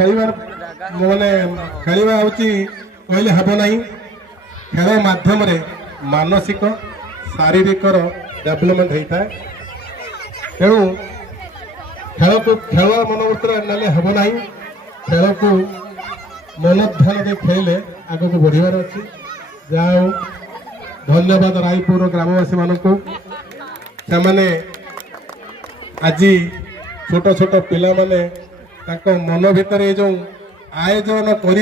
खेल माने खेलवा हूँ कहले हम ना खेल मध्यम मानसिक शारीरिक डेभलपमेंट होता है तेणु खेल को खेल मनोवृत्ति ना हम ना खेल को मन ध्यान दे खेले आग को बढ़िबार अच्छी जाओ धन्यवाद रायपुर ग्रामवासी मानक से आज छोट छोट पिला माने मन भितर जो आयोजन कर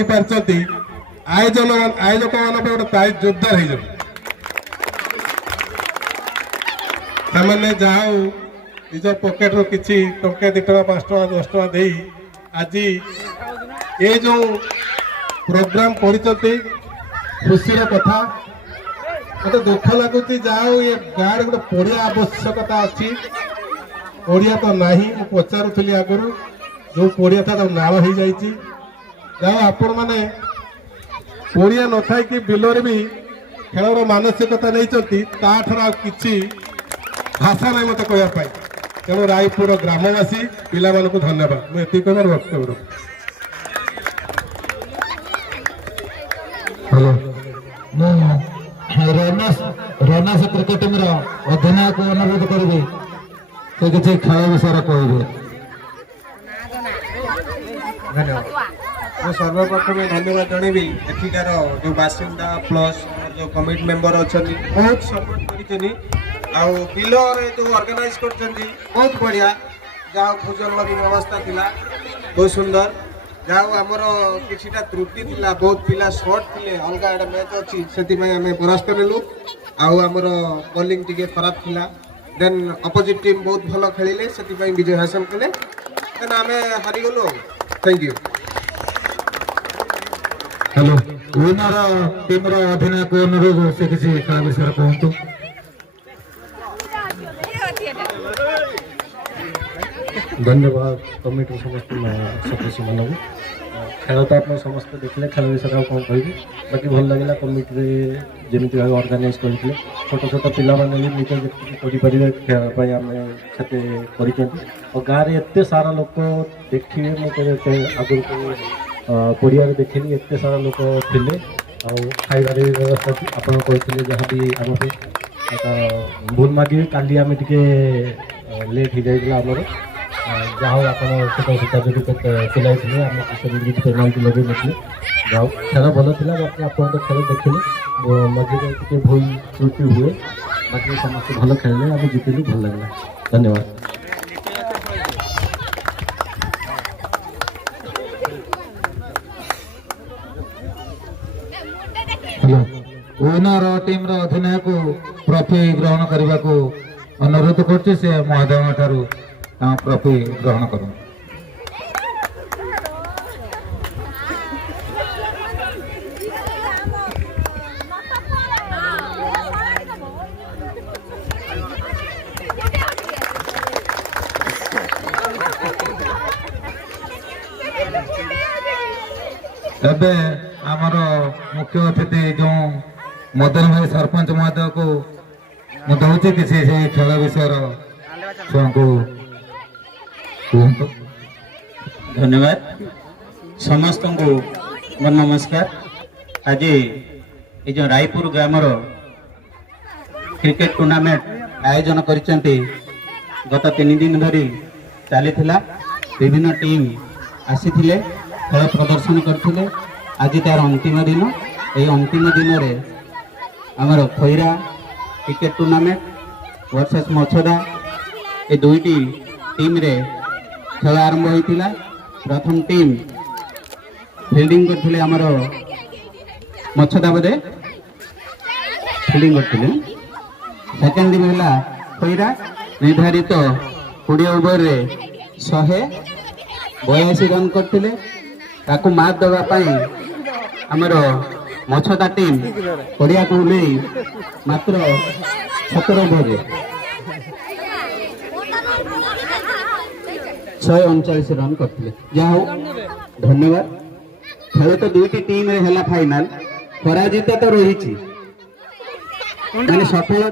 आयोजक मान गोटे जोरदार हो जाओ निज पकेट रू कि टंके 2 टका 5 टका 10 टका दे आज ये जो प्रोग्राम कर खुशी कथा मत दुख लगुच जाओ ये गाँव गोटे पड़िया आवश्यकता अच्छी पड़िया तो ना मुझे पचारूली आगुरी जो पड़िया था नाल हो जाओ आपण मैंने पड़िया न था कि बिलर भी खेलर मानसिकता नहीं कि भाषा नहीं मत कहवाई तेणु रायपुर ग्रामवासी पिला को धन्यवाद मुझे वक्तव्य रनस क्रिकेट टीम अधिनायक अनुरोध करेंगे से किसी खेल विषय कहे धन्यवाद सर्वप्रथम धन्यवाद जनइबी एठिकार जो बासिंदा प्लस जो कमिटी मेंबर अच्छा बहुत सपोर्ट कर बिलर जो ऑर्गेनाइज कर बहुत बढ़िया जहाँ भोजन भी व्यवस्था थिला बहुत सुंदर जहाँ आमर कि त्रुटि थिला बहुत पिला शॉर्ट थे अलग एटा मैच अच्छी से आम परास्त नेलु आमर बॉलिंग टी खराब थिला देन अपोजिट टीम बहुत भल खेलिले से विजय हासिल कले देन आम हारीगलु thank you hello winner team अधिनायक अनुरोध से किसी खेल विषय कहतु धन्यवाद कमिटी समस्त सदस्य मानक खेल तो आप समस्त देखले खेल विषय कौन कह बाकी भल लगे कमिटी जमी भाव अर्गानाइज करते छोट छोट पिला निज करें आम और गाँव में एत सारा लोक देखिए मुझे आगुरी पड़िया देखनी एत सारा लोक थे खाइबार व्यवस्था आप कहते जहाँ भी आम भूल मागे काली आम टे लेट हो जाइए आमर जहाँ आप सीता जो पिलाई थे आम पेनाल्टी लगे नथिले जहाँ खेल भल था बाकी आप खेल देखिले मझे टे भूल त्रुटि हुए बाकी समस्त भल खेल आम जीतिलु भल लगे धन्यवाद विनर टीम अधिनायक ट्रॉफी ग्रहण करने को अनुरोध कर महोदय ठारू ट्रॉफी ग्रहण करूँ एबे आमर मुख्य अतिथि जो मदन भाई सरपंच महोदय को मुझे किसी से खेल विषय छुआ को धन्यवाद समस्त को मोर नमस्कार आज ये जो रायपुर ग्रामर क्रिकेट टूर्नामेंट आयोजन करते गत 3 दिन धरी चली विभिन्न टीम आसी खेल प्रदर्शन करते आज तार अंतिम दिन ये अंतिम दिन में आमर खैरा क्रिकेट टूर्नामेंट वर्सेस मछदा ये दुईटी टीम रे खेल आरंभ होता प्रथम टीम फिल्डिंग करते आमर मछदा बोधे फिल्डिंग करते सेकेंड टीम है खैरा निर्धारित 20 ओवर रे 182 रन करते ताकू मात देवाई आमर मछदा टीम पड़िया को नहीं मात्र 17 ओवर 139 रन करते जहाँ धन्यवाद खेल तो दुईटी टीम है फाइनाल पराजित तो रही सफल